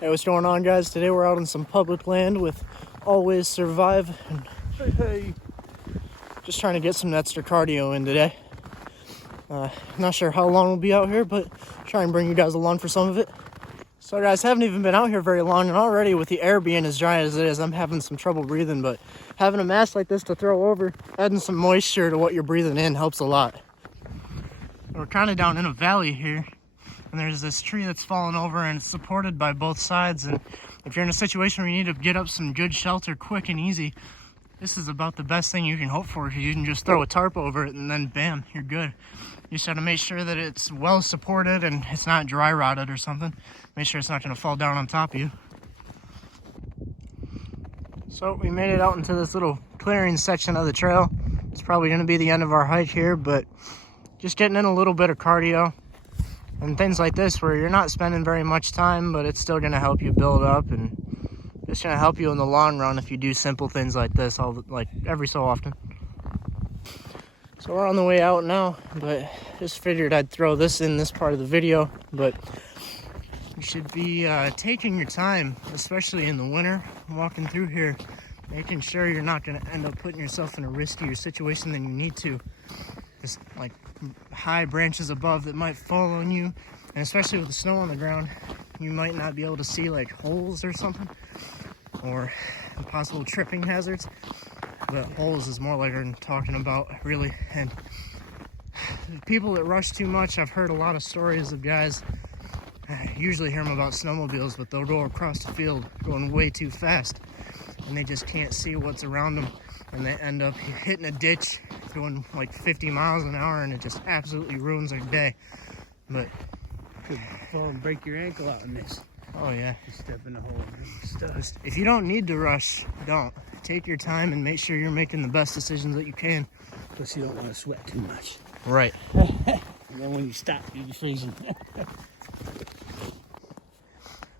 Hey, what's going on, guys? Today we're out on some public land with Always Survive. And hey, just trying to get some extra cardio in today. Not sure how long we'll be out here, but try and bring you guys along for some of it. So guys, haven't even been out here very long, and already with the air being as dry as it is, I'm having some trouble breathing, but having a mask like this to throw over, adding some moisture to what you're breathing in helps a lot. We're kind of down in a valley here, and there's this tree that's fallen over, and it's supported by both sides. And if you're in a situation where you need to get up some good shelter quick and easy, this is about the best thing you can hope for, because you can just throw a tarp over it and then bam, you're good. You just have to make sure that it's well supported and it's not dry rotted or something. Make sure it's not going to fall down on top of you. So we made it out into this little clearing section of the trail. It's probably going to be the end of our hike here, but just getting in a little bit of cardio and things like this where you're not spending very much time, but it's still going to help you build up, and it's going to help you in the long run if you do simple things like this every so often. So we're on the way out now, but just figured I'd throw this in this part of the video. But you should be taking your time, especially in the winter, walking through here, making sure you're not going to end up putting yourself in a riskier situation than you need to. Just like high branches above that might fall on you, and especially with the snow on the ground, you might not be able to see like holes or something, or possible tripping hazards. But holes is more like I'm talking about, really. And people that rush too much, I've heard a lot of stories of guys, I usually hear them about snowmobiles, but they'll go across the field going way too fast, and they just can't see what's around them, and they end up hitting a ditch going like 50 miles an hour, and it just absolutely ruins their day. But could fall and break your ankle out in this. Oh yeah, you step in the hole and stuff. If you don't need to rush, don't. Take your time and make sure you're making the best decisions that you can. Plus you don't want to sweat too much. Right. And then when you stop, you'll be freezing.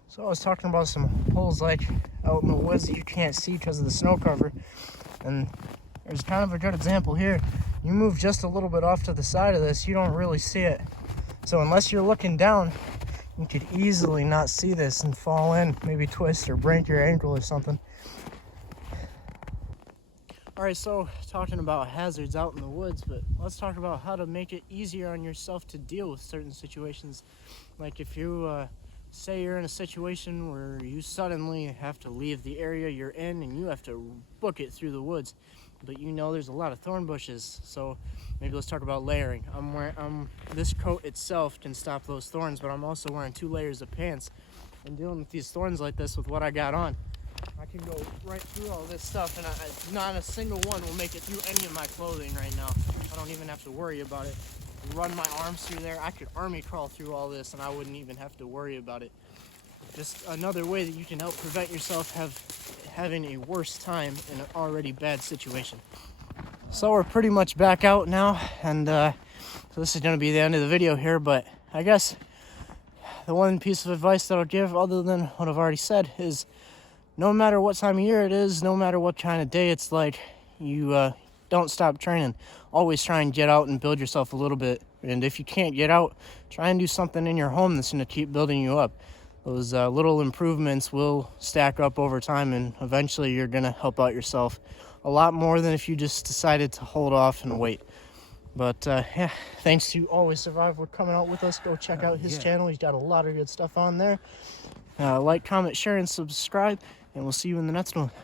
So I was talking about some holes like out in the woods that you can't see because of the snow cover, and there's kind of a good example here. You move just a little bit off to the side of this, you don't really see it. So unless you're looking down, you could easily not see this and fall in, maybe twist or break your ankle or something. All right, so talking about hazards out in the woods, but let's talk about how to make it easier on yourself to deal with certain situations. Like if you say you're in a situation where you suddenly have to leave the area you're in and you have to book it through the woods, but you know there's a lot of thorn bushes. So maybe let's talk about layering. This coat itself can stop those thorns, but I'm also wearing 2 layers of pants and dealing with these thorns like this with what I got on. I can go right through all this stuff, and not a single one will make it through any of my clothing right now. I don't even have to worry about it. Run my arms through there. I could army crawl through all this, and I wouldn't even have to worry about it. Just another way that you can help prevent yourself having a worse time in an already bad situation. So we're pretty much back out now, and so this is going to be the end of the video here, but I guess the one piece of advice that I'll give, other than what I've already said, is no matter what time of year it is, no matter what kind of day it's like, you don't stop training. Always try and get out and build yourself a little bit. And if you can't get out, try and do something in your home that's going to keep building you up. Those little improvements will stack up over time, and eventually you're going to help out yourself a lot more than if you just decided to hold off and wait. But yeah, thanks to Always Survive for coming out with us. Go check out his channel. He's got a lot of good stuff on there. Like, comment, share, and subscribe, and we'll see you in the next one.